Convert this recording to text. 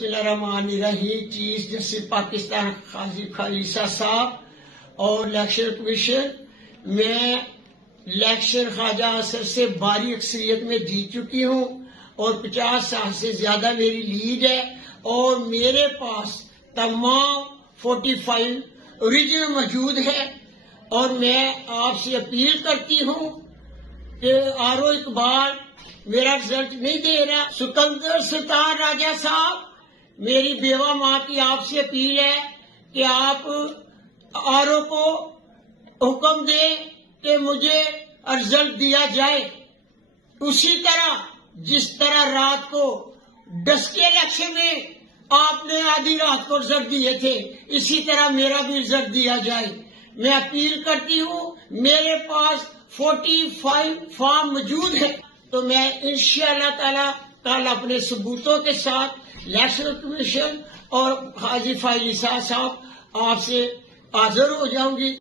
بسم اللہ الرحمن الرحیم. چیف جسٹس پاکستان قاضی خلیصہ صاحب اور الیکشن کمیشن، میں الیکشن خواجہ اثر سے بھاری اکثریت میں جیت چکی ہوں اور 50 سال سے زیادہ میری لیڈ ہے اور میرے پاس تمام 45 اوریجنل موجود ہے. اور میں آپ سے اپیل کرتی ہوں کہ آر او اقبال میرا رزلٹ نہیں دے رہا. سکندر سلطان راجہ صاحب، میری بیوہ ماں کی آپ سے اپیل ہے کہ آپ آر او کو حکم دیں کہ مجھے رزلٹ دیا جائے. اسی طرح جس طرح رات کو ڈسکے الیکشن میں آپ نے آدھی رات کو رزلٹ دیے تھے، اسی طرح میرا بھی رزلٹ دیا جائے. میں اپیل کرتی ہوں، میرے پاس 45 فارم موجود ہے تو میں انشاءاللہ تعالی کل اپنے ثبوتوں کے ساتھ الیکشن کمیشن اور قاضی خلیصہ صاحب آپ سے حاضر ہو جاؤں گی.